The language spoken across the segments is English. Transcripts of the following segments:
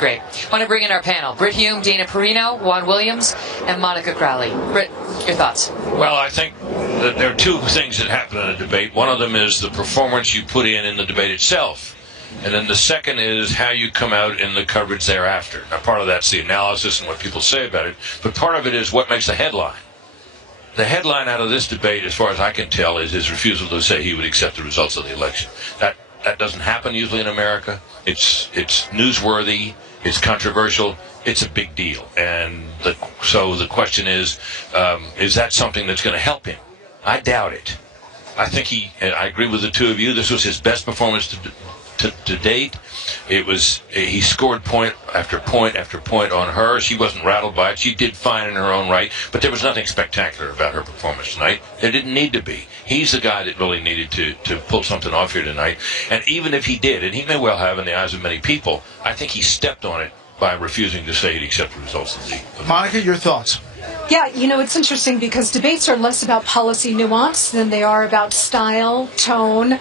Great. I want to bring in our panel. Britt Hume, Dana Perino, Juan Williams, and Monica Crowley. Britt, your thoughts? Well, I think that there are two things that happen in a debate. One of them is the performance you put in the debate itself. And then the second is how you come out in the coverage thereafter. Now, part of that's the analysis and what people say about it, but part of it is what makes the headline. The headline out of this debate, as far as I can tell, is his refusal to say he would accept the results of the election. That doesn't happen usually in America. It's newsworthy. It's controversial. It's a big deal. And so the question is that something that's going to help him? I doubt it. I think I agree with the two of you. This was his best performance to date. He scored point after point after point on her. She wasn't rattled by it. She did fine in her own right, but there was nothing spectacular about her performance tonight. There didn't need to be. He's the guy that really needed to pull something off here tonight. And even if he did, and he may well have in the eyes of many people, I think he stepped on it by refusing to say he'd accept the results of the Monica, your thoughts? Yeah, it's interesting because debates are less about policy nuance than they are about style, tone,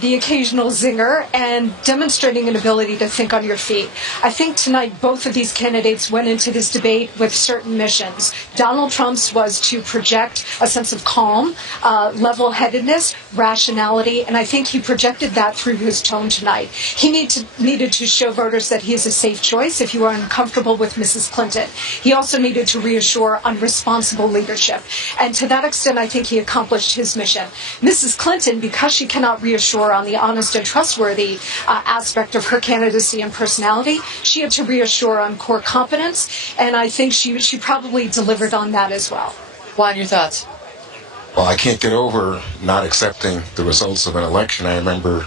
the occasional zinger, and demonstrating an ability to think on your feet. I think tonight both of these candidates went into this debate with certain missions. Donald Trump's was to project a sense of calm, level-headedness, rationality, and I think he projected that through his tone tonight. He needed to show voters that he is a safe choice if you are uncomfortable with Mrs. Clinton. He also needed to reassure on responsible leadership. And to that extent, I think he accomplished his mission. Mrs. Clinton, because she cannot reassure on the honest and trustworthy aspect of her candidacy and personality, she had to reassure on core competence, and I think she probably delivered on that as well. Juan, your thoughts? Well, I can't get over not accepting the results of an election. I remember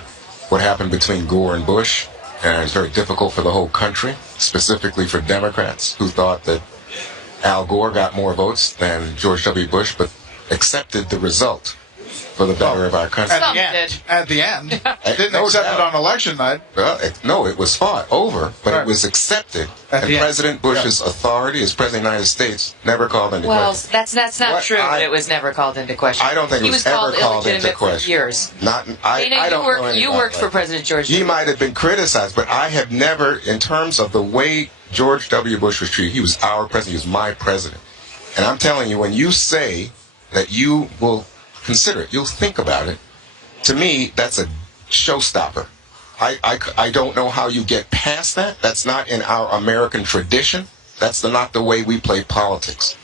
what happened between Gore and Bush, and it's very difficult for the whole country, specifically for Democrats who thought that Al Gore got more votes than George W. Bush, but accepted the result for the better of our country. At the end. Didn't accept it on election night. Well, no, it was fought over, but it was accepted. And President Bush's authority as President of the United States never called into question. Well, that's not true, but it was never called into question. I don't think it was ever called into question. For years. You worked for President George W. He might have been criticized, but I have never, in terms of the way George W. Bush was treated, he was our president, he was my president. And I'm telling you, when you say that you will consider it, you'll think about it, to me, that's a showstopper. I don't know how you get past that. That's not in our American tradition. That's not the way we play politics.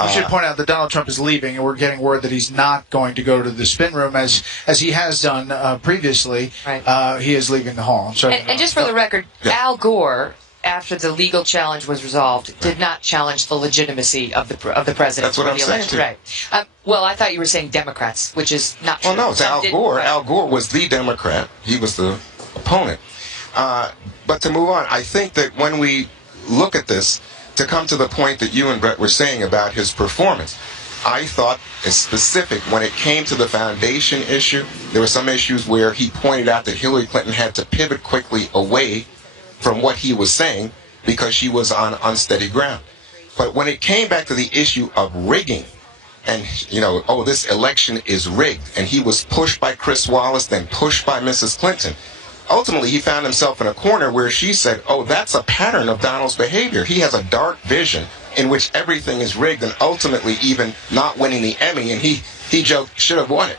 We should point out that Donald Trump is leaving, and we're getting word that he's not going to go to the spin room as he has done previously. Right. He is leaving the hall. And just for the record, Al Gore, after the legal challenge was resolved, did not challenge the legitimacy of the president. That's what I'm saying. Right. Well, I thought you were saying Democrats, which is not true. Well, no, it's Al Gore. Right. Al Gore was the Democrat. He was the opponent. But to move on, I think that when we look at this, to come to the point that you and Brett were saying about his performance, I thought as specific when it came to the foundation issue, there were some issues where he pointed out that Hillary Clinton had to pivot quickly away from what he was saying because she was on unsteady ground. But when it came back to the issue of rigging, and, this election is rigged, and he was pushed by Chris Wallace, then pushed by Mrs. Clinton, ultimately he found himself in a corner where she said, that's a pattern of Donald's behavior. He has a dark vision in which everything is rigged, and ultimately even not winning the Emmy, and he joked, should have won it.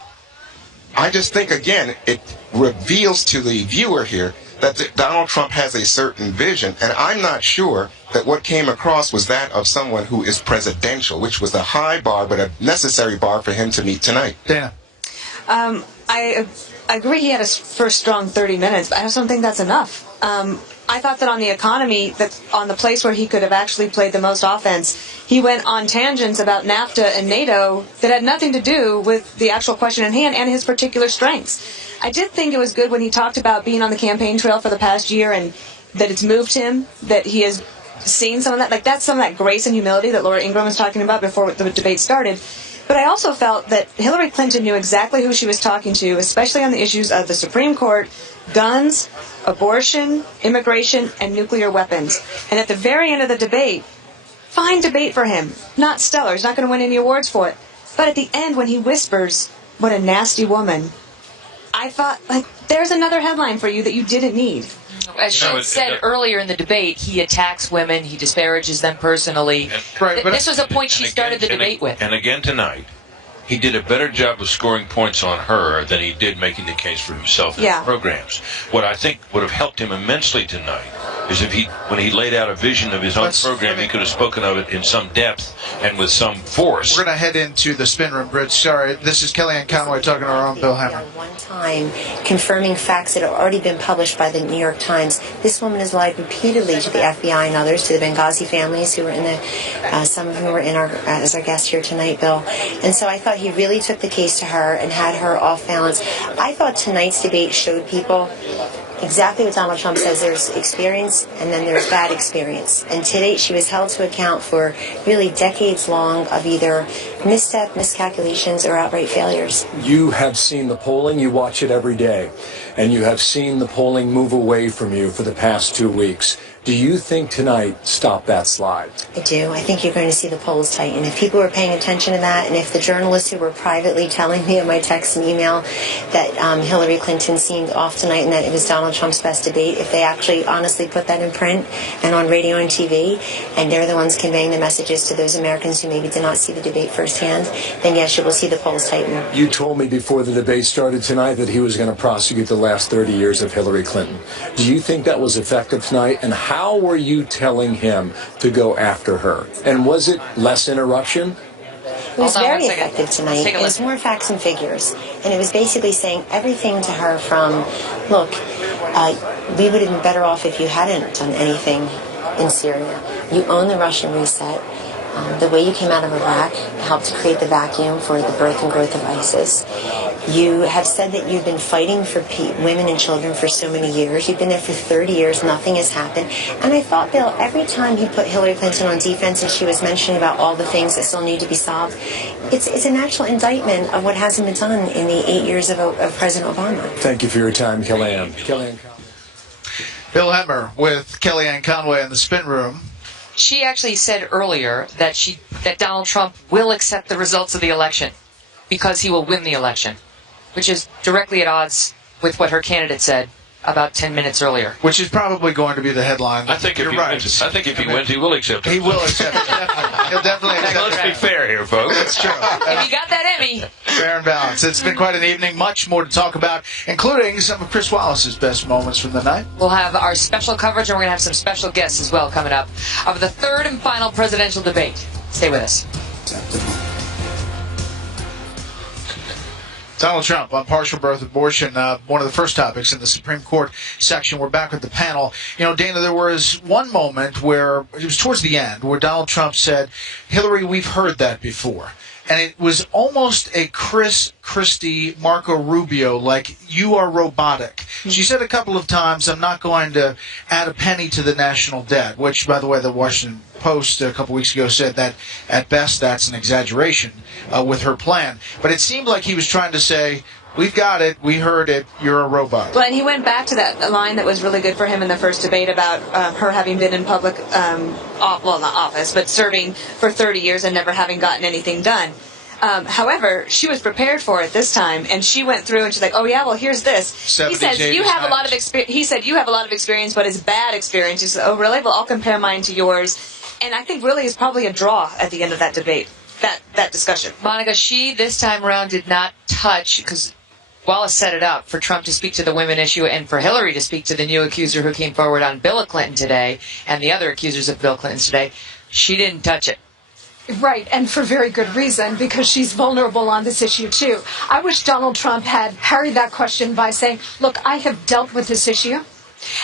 I just think, again, it reveals to the viewer here that Donald Trump has a certain vision, and I'm not sure that what came across was that of someone who is presidential, which was a high bar, but a necessary bar for him to meet tonight. Dana? I agree he had a first strong 30 minutes, but I just don't think that's enough. I thought that on the economy, that on the place where he could have actually played the most offense, he went on tangents about NAFTA and NATO that had nothing to do with the actual question in hand and his particular strengths. I did think it was good when he talked about being on the campaign trail for the past year and that it's moved him, that he has seen some of that. Like, that's some of that grace and humility that Laura Ingraham was talking about before the debate started. But I also felt that Hillary Clinton knew exactly who she was talking to, especially on the issues of the Supreme Court, guns, abortion, immigration, and nuclear weapons. And at the very end of the debate, fine debate for him. Not stellar. He's not going to win any awards for it. But at the end, when he whispers, "What a nasty woman," I thought, there's another headline for you that you didn't need. As she said earlier in the debate, he attacks women, he disparages them personally. This was a point she started the debate with. And again tonight, he did a better job of scoring points on her than he did making the case for himself in the programs. What I think would have helped him immensely tonight is if when he laid out a vision of his own program, he could have spoken of it in some depth and with some force. We're going to head into the spin room, Bridge. Sorry, this is Kellyanne Conway talking to our own Bill Hammer. One time, confirming facts that have already been published by the New York Times. This woman has lied repeatedly to the FBI and others, to the Benghazi families who were in the, some of whom were in as our guest here tonight, Bill. And so I thought he really took the case to her and had her off balance. I thought tonight's debate showed people exactly what Donald Trump says. There's experience and then there's bad experience. And today she was held to account for really decades long of either misstep, miscalculations, or outright failures. You have seen the polling. You watch it every day. And you have seen the polling move away from you for the past 2 weeks. Do you think tonight stopped that slide? I do. I think you're going to see the polls tighten. If people were paying attention to that, and if the journalists who were privately telling me in my text and email that Hillary Clinton seemed off tonight and that it was Donald Trump's best debate, if they actually honestly put that in print and on radio and TV, and they're the ones conveying the messages to those Americans who maybe did not see the debate firsthand, then yes, you will see the polls tighten. You told me before the debate started tonight that he was going to prosecute the last 30 years of Hillary Clinton. Do you think that was effective tonight? And how were you telling him to go after her? And was it less interruption? It was very effective tonight. It was more facts and figures. And it was basically saying everything to her from, look, we would have been better off if you hadn't done anything in Syria. You own the Russian reset. The way you came out of Iraq helped to create the vacuum for the birth and growth of ISIS. You have said that you've been fighting for women and children for so many years. You've been there for 30 years. Nothing has happened. And I thought, Bill, every time you put Hillary Clinton on defense and she was mentioning about all the things that still need to be solved, it's an actual indictment of what hasn't been done in the 8 years of President Obama. Thank you for your time, Kellyanne. Bill Hemmer with Kellyanne Conway in the spin room. She actually said earlier that Donald Trump will accept the results of the election because he will win the election, which is directly at odds with what her candidate said about 10 minutes earlier. Which is probably going to be the headline. I think if he wins, he will accept it. He will accept it. Definitely. He'll definitely accept it. Let's be fair here, folks. That's true. If he got that Emmy. Fair and balanced. It's been quite an evening. Much more to talk about, including some of Chris Wallace's best moments from the night. We'll have our special coverage, and we're going to have some special guests as well coming up of the third and final presidential debate. Stay with us. Donald Trump on partial birth abortion, one of the first topics in the Supreme Court section. We're back with the panel. You know, Dana, there was one moment where, it was towards the end, where Donald Trump said, Hillary, we've heard that before. And it was almost a Chris Christie, Marco Rubio, like, you are robotic. She said a couple of times, I'm not going to add a penny to the national debt, which, by the way, the Washington Post a couple weeks ago said that, at best, that's an exaggeration with her plan. But it seemed like he was trying to say, we've got it, we heard it, you're a robot. Well, and he went back to that line that was really good for him in the first debate about her having been in public, not office, but serving for 30 years and never having gotten anything done. However, she was prepared for it this time, and she went through and she's like, "Oh yeah, well here's this." He says you have a lot of experience. He said you have a lot of experience, but it's bad experience. He said, "Oh really? Well, I'll compare mine to yours." And I think really is probably a draw at the end of that debate, that discussion. Monica, she this time around did not touch, because Wallace set it up for Trump to speak to the women issue and for Hillary to speak to the new accuser who came forward on Bill Clinton today and the other accusers of Bill Clinton today. She didn't touch it. Right, and for very good reason, because she's vulnerable on this issue, too. I wish Donald Trump had parried that question by saying, look, I have dealt with this issue,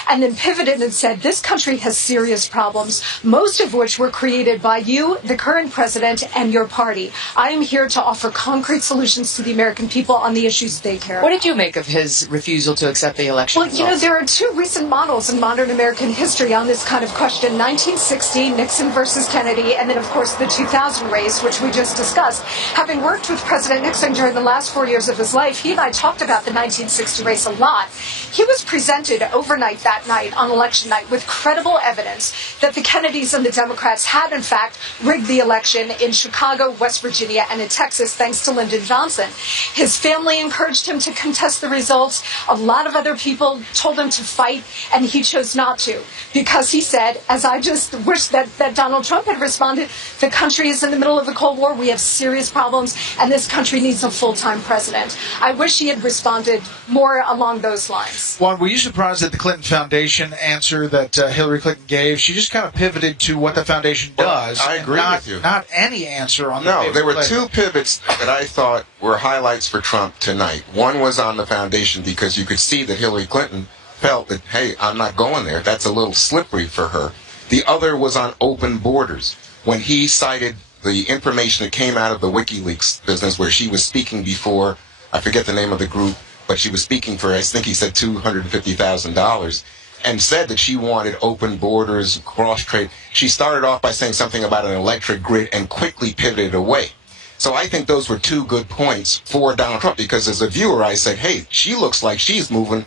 and then pivoted and said, this country has serious problems, most of which were created by you, the current president, and your party. I am here to offer concrete solutions to the American people on the issues they care about. What did you make of his refusal to accept the election results? Well, you know, there are two recent models in modern American history on this kind of question. 1960, Nixon versus Kennedy, and then, of course, the 2000 race, which we just discussed. Having worked with President Nixon during the last 4 years of his life, he and I talked about the 1960 race a lot. He was presented overnight night that night, on election night, with credible evidence that the Kennedys and the Democrats had, in fact, rigged the election in Chicago, West Virginia, and in Texas, thanks to Lyndon Johnson. His family encouraged him to contest the results. A lot of other people told him to fight, and he chose not to, because he said, as I just wish that Donald Trump had responded, the country is in the middle of the Cold War. We have serious problems, and this country needs a full-time president. I wish he had responded more along those lines. Juan, were you surprised at the Clinton Foundation answer that Hillary Clinton gave? She just kind of pivoted to what the foundation does. I agree with you. Not any answer on No, there were two pivots that I thought were highlights for Trump tonight. One was on the foundation because you could see that Hillary Clinton felt that, hey, I'm not going there. That's a little slippery for her. The other was on open borders, when he cited the information that came out of the WikiLeaks business where she was speaking before, I forget the name of the group, but she was speaking for, I think he said $250,000, and said that she wanted open borders, cross-trade. She started off by saying something about an electric grid and quickly pivoted away. So I think those were two good points for Donald Trump, because as a viewer I said, hey, she looks like she's moving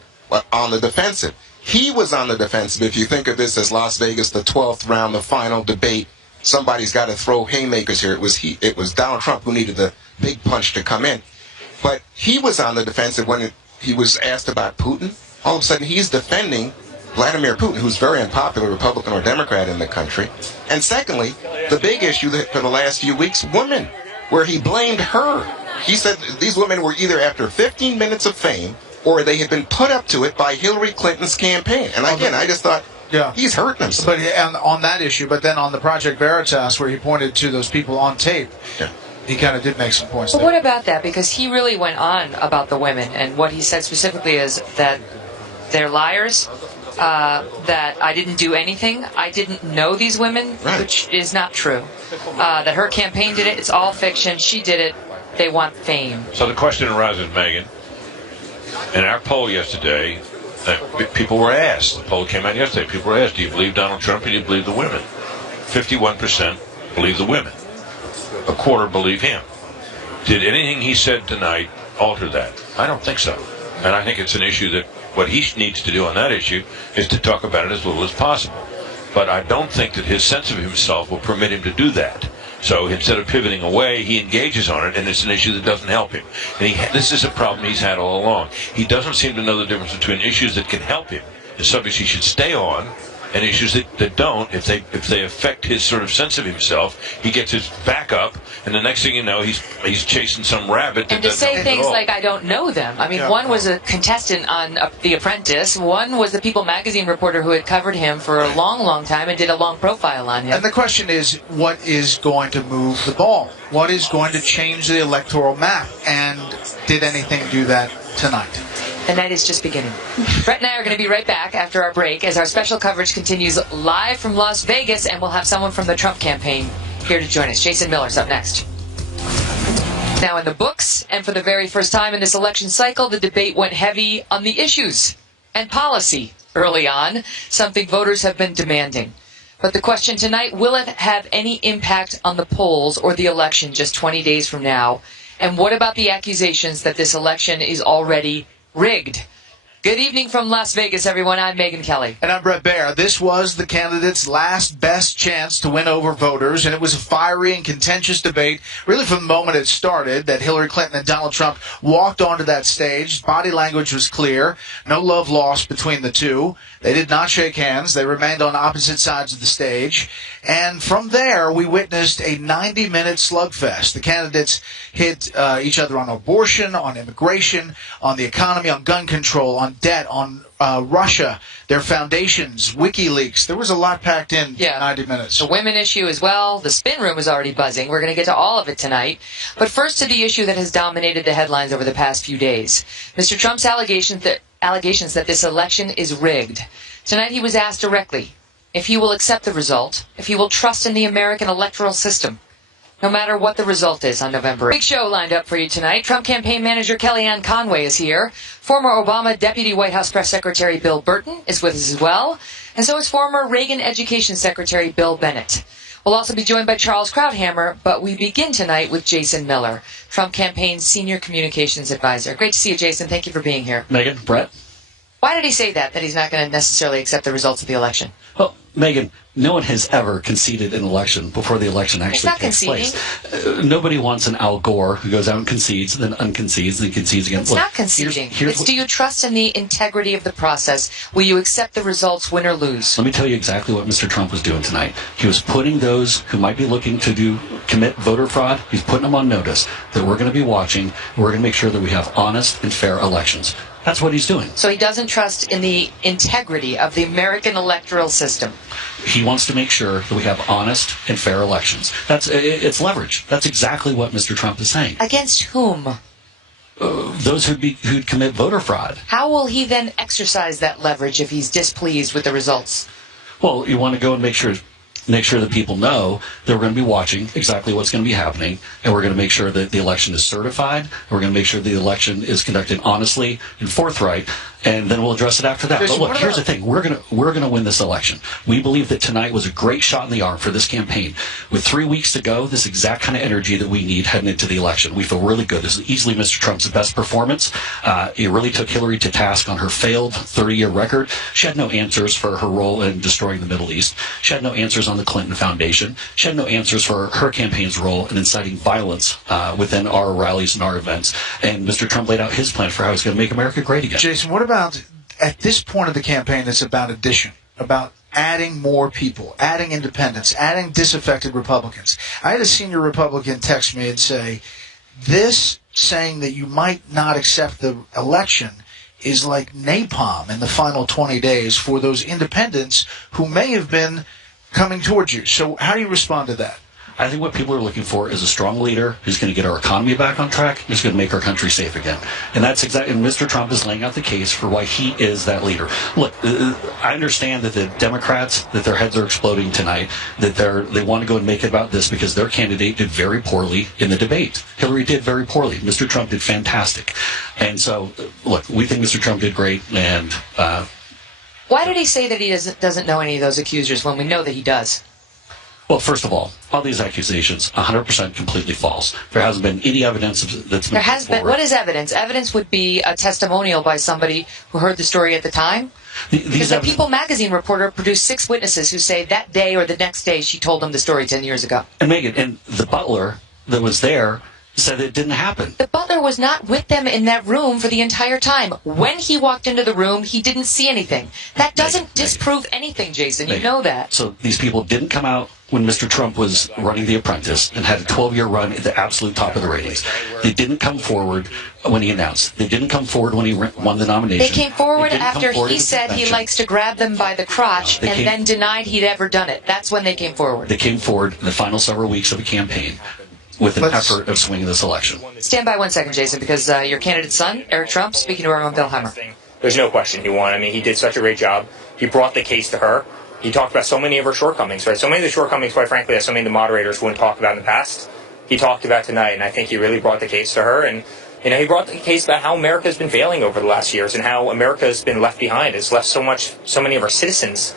on the defensive. He was on the defensive. If you think of this as Las Vegas, the 12th round, the final debate, somebody's got to throw haymakers here. It was Donald Trump who needed the big punch to come in. But he was on the defensive when he was asked about Putin. All of a sudden, he's defending Vladimir Putin, who's very unpopular, Republican or Democrat in the country. And secondly, the big issue that for the last few weeks, women, where he blamed her. He said these women were either after 15 minutes of fame or they had been put up to it by Hillary Clinton's campaign. And again, I just thought, yeah, he's hurting himself. But on that issue, but then on the Project Veritas, where he pointed to those people on tape, yeah, he kind of did make some points. But what about that? Because he really went on about the women, and what he said specifically is that they're liars, that I didn't do anything, I didn't know these women, right, which is not true. That her campaign did it, it's all fiction, she did it, they want fame. So the question arises, Megan, in our poll yesterday, people were asked, the poll came out yesterday, people were asked, do you believe Donald Trump or do you believe the women? 51% believe the women. A quarter believe him. Did anything he said tonight alter that? I don't think so. And I think it's an issue that what he needs to do on that issue is to talk about it as little as possible. But I don't think that his sense of himself will permit him to do that. So instead of pivoting away, he engages on it, and it's an issue that doesn't help him. And this is a problem he's had all along. He doesn't seem to know the difference between issues that can help him, the subjects he should stay on, and issues that don't. If they affect his sort of sense of himself, he gets his back up, and the next thing you know, he's chasing some rabbit. That and to say things like, I don't know them. I mean, one was a contestant on The Apprentice. One was the People magazine reporter who had covered him for a long, long time and did a long profile on him. And the question is, what is going to move the ball? What is going to change the electoral map? And did anything do that tonight? The night is just beginning. Brett and I are going to be right back after our break as our special coverage continues live from Las Vegas, and we'll have someone from the Trump campaign here to join us. Jason Miller's up next. Now in the books, and for the very first time in this election cycle, the debate went heavy on the issues and policy early on, something voters have been demanding. But the question tonight, will it have any impact on the polls or the election just 20 days from now? And what about the accusations that this election is already rigged? Good evening from Las Vegas, everyone. I'm Megan Kelly. And I'm Brett Baer. This was the candidate's last best chance to win over voters, and it was a fiery and contentious debate, really from the moment it started, that Hillary Clinton and Donald Trump walked onto that stage. Body language was clear. No love lost between the two. They did not shake hands. They remained on opposite sides of the stage. And from there, we witnessed a 90-minute slugfest. The candidates hit each other on abortion, on immigration, on the economy, on gun control, on debt, on Russia, their foundations, WikiLeaks. There was a lot packed in 90 minutes. The women issue as well. The spin room is already buzzing. We're going to get to all of it tonight. But first to the issue that has dominated the headlines over the past few days. Mr. Trump's allegations that this election is rigged. Tonight he was asked directly if he will accept the result, if he will trust in the American electoral system, no matter what the result is on November 8th. Big show lined up for you tonight. Trump campaign manager Kellyanne Conway is here. Former Obama Deputy White House Press Secretary Bill Burton is with us as well. And so is former Reagan Education Secretary Bill Bennett. We'll also be joined by Charles Krauthammer, but we begin tonight with Jason Miller, Trump campaign's Senior Communications Advisor. Great to see you, Jason. Thank you for being here. Megan, Brett. Why did he say that he's not going to necessarily accept the results of the election? Well, Megan, no one has ever conceded an election before the election actually takes place. Nobody wants an Al Gore who goes out and concedes, then unconcedes, then concedes again. It's not conceding. Do you trust in the integrity of the process? Will you accept the results, win or lose? Let me tell you exactly what Mr. Trump was doing tonight. He was putting those who might be looking to commit voter fraud, he's putting them on notice that we're going to be watching. We're going to make sure that we have honest and fair elections. That's what he's doing. So he doesn't trust in the integrity of the American electoral system. He wants to make sure that we have honest and fair elections. It's leverage. That's exactly what Mr. Trump is saying. Against whom? Those who'd commit voter fraud. How will he then exercise that leverage if he's displeased with the results? Well, you want to go and make sure that people know that we're going to be watching exactly what's going to be happening, and we're going to make sure that the election is certified, and we're going to make sure the election is conducted honestly and forthright, and then we'll address it after that. But look, here's the thing. We're going to win this election. We believe that tonight was a great shot in the arm for this campaign. With 3 weeks to go, this exact kind of energy that we need heading into the election. We feel really good. This is easily Mr. Trump's best performance. It really took Hillary to task on her failed 30-year record. She had no answers for her role in destroying the Middle East. She had no answers on the Clinton Foundation. She had no answers for her campaign's role in inciting violence within our rallies and our events. And Mr. Trump laid out his plan for how he's going to make America great again. Jason, what about at this point of the campaign, it's about addition, about adding more people, adding independents, adding disaffected Republicans. I had a senior Republican text me and say, this saying that you might not accept the election is like napalm in the final 20 days for those independents who may have been coming towards you. So how do you respond to that? I think what people are looking for is a strong leader who's going to get our economy back on track, who's going to make our country safe again. And that's exactly, and Mr. Trump is laying out the case for why he is that leader. Look, I understand that the Democrats, that their heads are exploding tonight, that they want to go and make it about this because their candidate did very poorly in the debate. Hillary did very poorly. Mr. Trump did fantastic. And so, look, we think Mr. Trump did great, and why did he say that he doesn't know any of those accusers when we know that he does? Well, first of all these accusations, 100% completely false. There hasn't been any evidence that's been. There has been. What is evidence? Evidence would be a testimonial by somebody who heard the story at the time. Because the People magazine reporter produced 6 witnesses who say that day or the next day she told them the story 10 years ago. And Megan, and the butler that was there said it didn't happen. The butler was not with them in that room for the entire time. When he walked into the room, he didn't see anything. That doesn't disprove anything, Jason. You know that. So these people didn't come out when Mr. Trump was running The Apprentice and had a 12-year run at the absolute top of the ratings. They didn't come forward when he announced. They didn't come forward when he won the nomination. They came forward after he said he likes to grab them by the crotch and then denied he'd ever done it. That's when they came forward. They came forward in the final several weeks of a campaign with an effort of swinging this election. Stand by 1 second, Jason, because your candidate's son, Eric Trump, speaking to our own Bill Hemmer. There's no question he won. I mean, he did such a great job. He brought the case to her. He talked about so many of her shortcomings, right? So many of the shortcomings, quite frankly, that so many of the moderators wouldn't talk about in the past, he talked about tonight, and I think he really brought the case to her. And, you know, he brought the case about how America's been failing over the last years and how America's been left behind. It's left so many of our citizens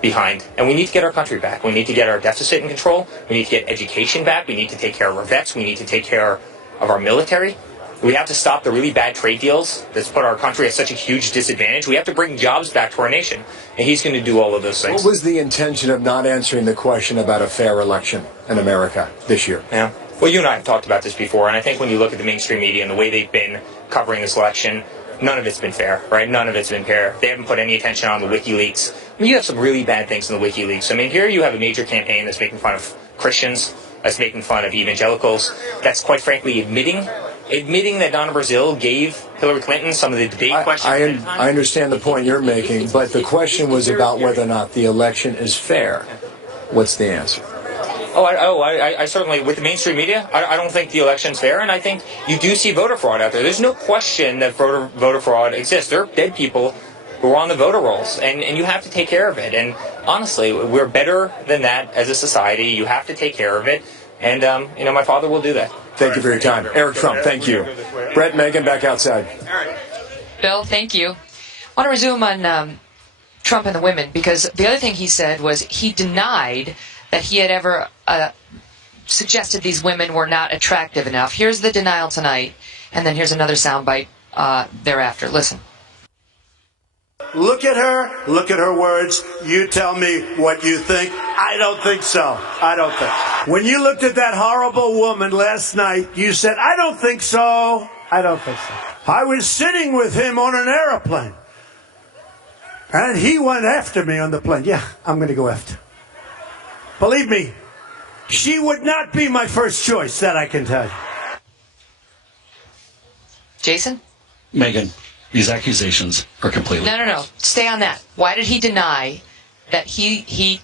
behind. And we need to get our country back. We need to get our deficit in control. We need to get education back. We need to take care of our vets. We need to take care of our military. We have to stop the really bad trade deals that's put our country at such a huge disadvantage. We have to bring jobs back to our nation. And he's going to do all of those things. What was the intention of not answering the question about a fair election in America this year? Yeah. Well, you and I have talked about this before, and I think when you look at the mainstream media and the way they've been covering this election, none of it's been fair, right? None of it's been fair. They haven't put any attention on the WikiLeaks. I mean, you have some really bad things in the WikiLeaks. I mean, here you have a major campaign that's making fun of Christians, that's making fun of evangelicals, that's quite frankly admitting that Donna Brazile gave Hillary Clinton some of the debate questions. I understand the point you're making, but the question was about whether or not the election is fair. What's the answer? I certainly, with the mainstream media, I don't think the election's fair, and I think you do see voter fraud out there. There's no question that voter fraud exists. There are dead people who are on the voter rolls, and you have to take care of it. And honestly, we're better than that as a society. You have to take care of it, and my father will do that. Thank you for your time. Eric Trump, thank you. Brett, Megan, back outside. Bill, thank you. I want to resume on Trump and the women, because the other thing he said was he denied that he had ever suggested these women were not attractive enough. Here's the denial tonight, and then here's another soundbite thereafter. Listen. look at her words. You tell me what you think. I don't think so. I don't think. When you looked at that horrible woman last night, you said, I don't think so. I don't think so. I was sitting with him on an airplane, and he went after me on the plane. Yeah, I'm going to go after. Believe me, she would not be my first choice, that I can tell you. Jason? Megan, these accusations are completely... No. Stay on that. Why did he deny that he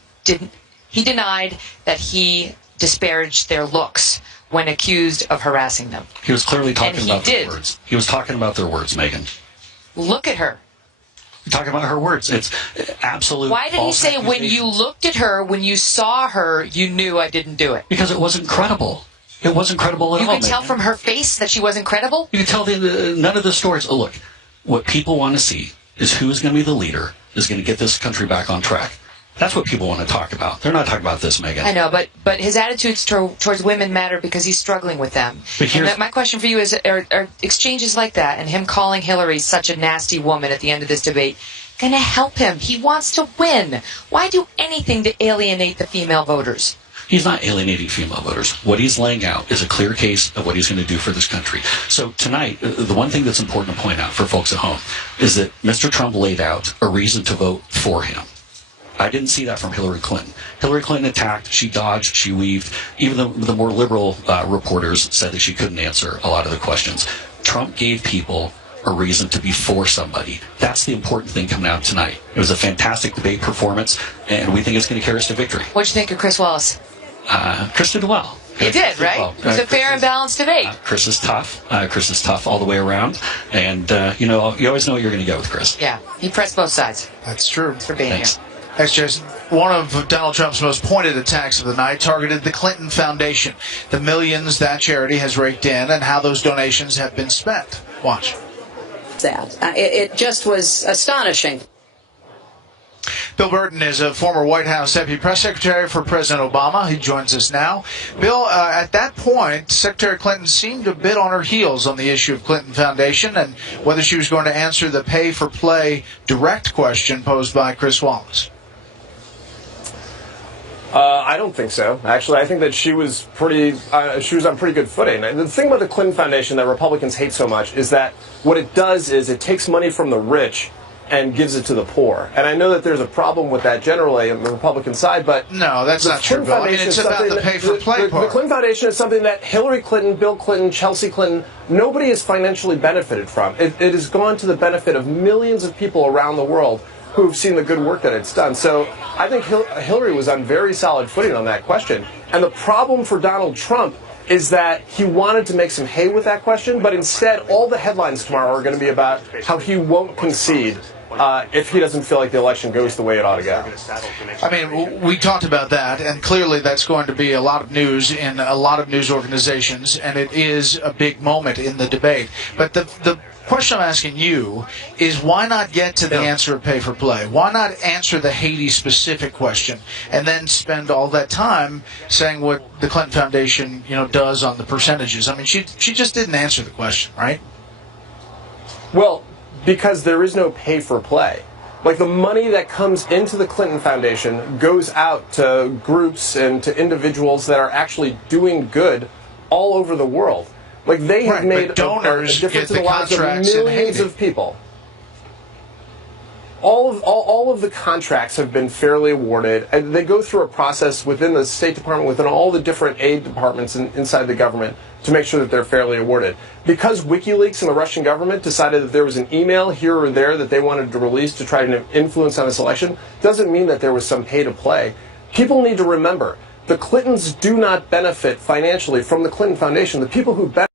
denied that he disparaged their looks when accused of harassing them? He was clearly talking about their words. He was talking about their words, Megan. Look at her. Talking about her words. It's absolute. Why did he say when you looked at her, when you saw her, you knew I didn't do it? Because it wasn't credible. It wasn't credible at all. You could tell from her face that she wasn't credible? You could tell none of the stories. Oh, look, what people want to see is who's going to be the leader, is going to get this country back on track. That's what people want to talk about. They're not talking about this, Megan. I know, but his attitudes towards women matter because he's struggling with them. And my question for you is, are exchanges like that and him calling Hillary such a nasty woman at the end of this debate going to help him? He wants to win. Why do anything to alienate the female voters? He's not alienating female voters. What he's laying out is a clear case of what he's going to do for this country. So tonight, the one thing that's important to point out for folks at home is that Mr. Trump laid out a reason to vote for him. I didn't see that from Hillary Clinton. Hillary Clinton attacked, she dodged, she weaved. Even the more liberal reporters said that she couldn't answer a lot of the questions. Trump gave people a reason to be for somebody. That's the important thing coming out tonight. It was a fantastic debate performance, and we think it's going to carry us to victory. What'd you think of Chris Wallace? Chris did well. He did, right? Well. It was a fair and balanced debate. Chris is tough. Chris is tough all the way around. And, you always know what you're going to get with Chris. Yeah, he pressed both sides. That's true. Thanks for being here. Thanks, Jason. One of Donald Trump's most pointed attacks of the night targeted the Clinton Foundation, the millions that charity has raked in, and how those donations have been spent. Watch. It just was astonishing. Bill Burton is a former White House Deputy Press Secretary for President Obama. He joins us now. Bill, at that point, Secretary Clinton seemed a bit on her heels on the issue of Clinton Foundation and whether she was going to answer the pay-for-play direct question posed by Chris Wallace. I don't think so. Actually, I think that she was on pretty good footing. The thing about the Clinton Foundation that Republicans hate so much is that what it does is it takes money from the rich and gives it to the poor. And I know that there's a problem with that generally on the Republican side, but... No, that's not true, Bill. I mean, it's about the pay-for-play part. The Clinton Foundation is something that Hillary Clinton, Bill Clinton, Chelsea Clinton, nobody has financially benefited from. It has gone to the benefit of millions of people around the world who've seen the good work that it's done. So I think Hillary was on very solid footing on that question. And the problem for Donald Trump is that he wanted to make some hay with that question, but instead all the headlines tomorrow are going to be about how he won't concede if he doesn't feel like the election goes the way it ought to go. I mean, we talked about that, and clearly that's going to be a lot of news in a lot of news organizations, and it is a big moment in the debate. But the question I'm asking you is, why not get to the answer of pay-for-play? Why not answer the Haiti-specific question and then spend all that time saying what the Clinton Foundation, does on the percentages? I mean, she just didn't answer the question, right? Well, because there is no pay-for-play. Like, the money that comes into the Clinton Foundation goes out to groups and to individuals that are actually doing good all over the world. Like, they have made a difference in the lives of millions of people. All of the contracts have been fairly awarded, and they go through a process within the State Department, within all the different aid departments inside the government to make sure that they're fairly awarded. Because WikiLeaks and the Russian government decided that there was an email here or there that they wanted to release to try to influence on this election, doesn't mean that there was some pay to play. People need to remember, the Clintons do not benefit financially from the Clinton Foundation. The people who benefit